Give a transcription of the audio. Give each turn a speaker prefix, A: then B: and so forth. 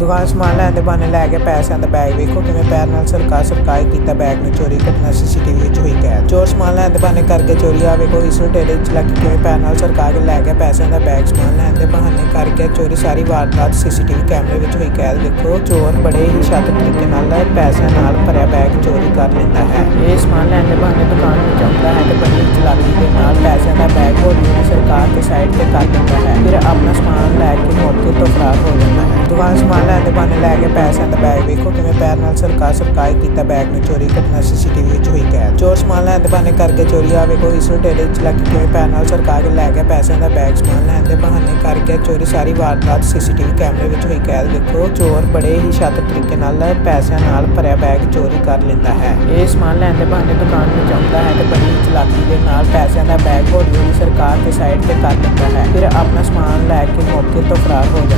A: ਦੁਕਾਨ ਸਮਾਨ ਲੈਣ ਦੇ ਬਹਾਨੇ ਲੈ ਕੇ ਪੈਸਿਆਂ ਦਾ ਬੈਗ ਵੇਖੋ ਕਿਵੇਂ ਪੈਰ ਨਾਲ ਸਰਕਾ ਸਰਕਾਈ ਕੀਤਾ ਬੈਗ ਨੂੰ ਚੋਰੀ ਘਟਨਾ ਸੀਸੀਟੀਵੀ ਵਿੱਚ ਹੋਈ ਕੈਦ। ਚੋਰ ਸਮਾਨ ਲੈਣ ਦੇ ਬਹਾਨੇ ਕਰਕੇ ਚੋਰੀ ਆ ਵੇਖੋ ਇਸ ਢੇਰੇ ਚ ਲੱਗ ਕੇ ਪੈਰ ਨਾਲ ਸਰਕਾ ਕੇ ਲੈ ਗਿਆ ਪੈਸਿਆਂ ਦਾ ਬੈਗ ਸਮਾਨ ਲੈਣ ਦੇ ਬਹਾਨੇ ਕਰਕੇ ਚੋਰੀ ਸਾਰੀ ਵਾਰਦਾਤ ਸੀਸੀਟੀਵੀ ਕੈਮਰੇ ਵਿੱਚ ਹੋਈ ਕੈਦ ਵੇਖੋ। ਚੋਰ ਬੜੇ ਹੀ ਸ਼ਾਤਰ ਤਰੀਕੇ ਨਾਲ ਪੈਸਿਆਂ ਨਾਲ ਭਰਿਆ ਬੈਗ ਚੋਰੀ ਕਰ ਲੈਂਦਾ ਹੈ। ਇਹ ਸਮਾਨ ਲੈਣ ਦੇ ਬਹਾਨੇ ਦੁਕਾਨ ਵਿੱਚ ਆਉਂਦਾ ਹੈ ਤੇ ਬੜੀ ਚਲਾਕੀ ਦੇ ਨਾਲ ਪੈਸਿਆਂ ਦਾ ਬੈਗ ਹੌਲੀ ਹੌਲੀ ਸਰਕਾ ਸਾਈਡ ਤੇ ਕਰ ਦਿੰਦਾ ਸਮਾਨ ਲੈਣ ਦੇ ਬਹਾਨੇ ਲੈ ਕੇ ਪੈਸਿਆਂ ਦਾ ਬੈਗ ਵੇਖੋ ਕਿਵੇਂ ਪੈਰ ਨਾਲ ਸਰਕਾ ਸਰਕਾਈ ਕੀਤਾ ਬੈਗ ਨੂੰ ਚੋਰੀ ਘਟਨਾ ਸੀਸੀਟੀਵੀ ਵਿੱਚ ਹੋਈ ਕੈਦ। ਚੋਰ ਸਮਾਨ ਲੈਣ ਦੇ ਬਹਾਨੇ ਕਰਕੇ ਚੋਰੀ ਆ ਵੇਖੋ, ਇਸ ਢੇਰੇ ਚ ਲੱਗ ਕੇ ਪੈਰ ਨਾਲ ਸਰਕਾ ਕੇ ਲੈ ਗਿਆ ਪੈਸਿਆਂ ਦਾ ਬੈਗ ਸਮਾਨ ਲੈਣ ਦੇ ਬਹਾਨੇ ਕਰਕੇ ਚੋਰੀ ਸਾਰੀ ਵਾਰਦਾਤ ਸੀਸੀਟੀਵੀ ਕੈਮਰੇ ਵਿੱਚ ਹੋਈ ਕੈਦ ਵੇਖੋ, ਚੋਰ ਬੜੇ ਹੀ ਸ਼ਾਤਰ ਤਰੀਕੇ ਨਾਲ ਪੈਸਿਆਂ ਨਾਲ ਭਰਿਆ ਬੈਗ ਚੋਰੀ ਕਰ ਲੈਂਦਾ ਹੈ। ਇਹ ਸਮਾਨ ਲੈਣ ਦੇ ਬਹਾਨੇ ਦੁਕਾਨ ਵਿੱਚ ਆਉਂਦਾ ਹੈ ਤੇ ਬੜੀ ਚਲਾਕੀ ਦੇ ਨਾਲ ਪੈਸਿਆਂ ਦਾ ਬੈਗ ਹੌਲੀ ਹੌਲੀ ਸਰਕਾ ਕੇ ਸਾਈਡ ਤੇ ਕਰ ਦਿੰਦਾ ਹੈ। ਫਿਰ ਆਪਣਾ ਸਮਾਨ ਲੈ ਕੇ ਮੌਕੇ ਤੋਂ ਫਰਾਰ ਹੋ ਜਾਂਦਾ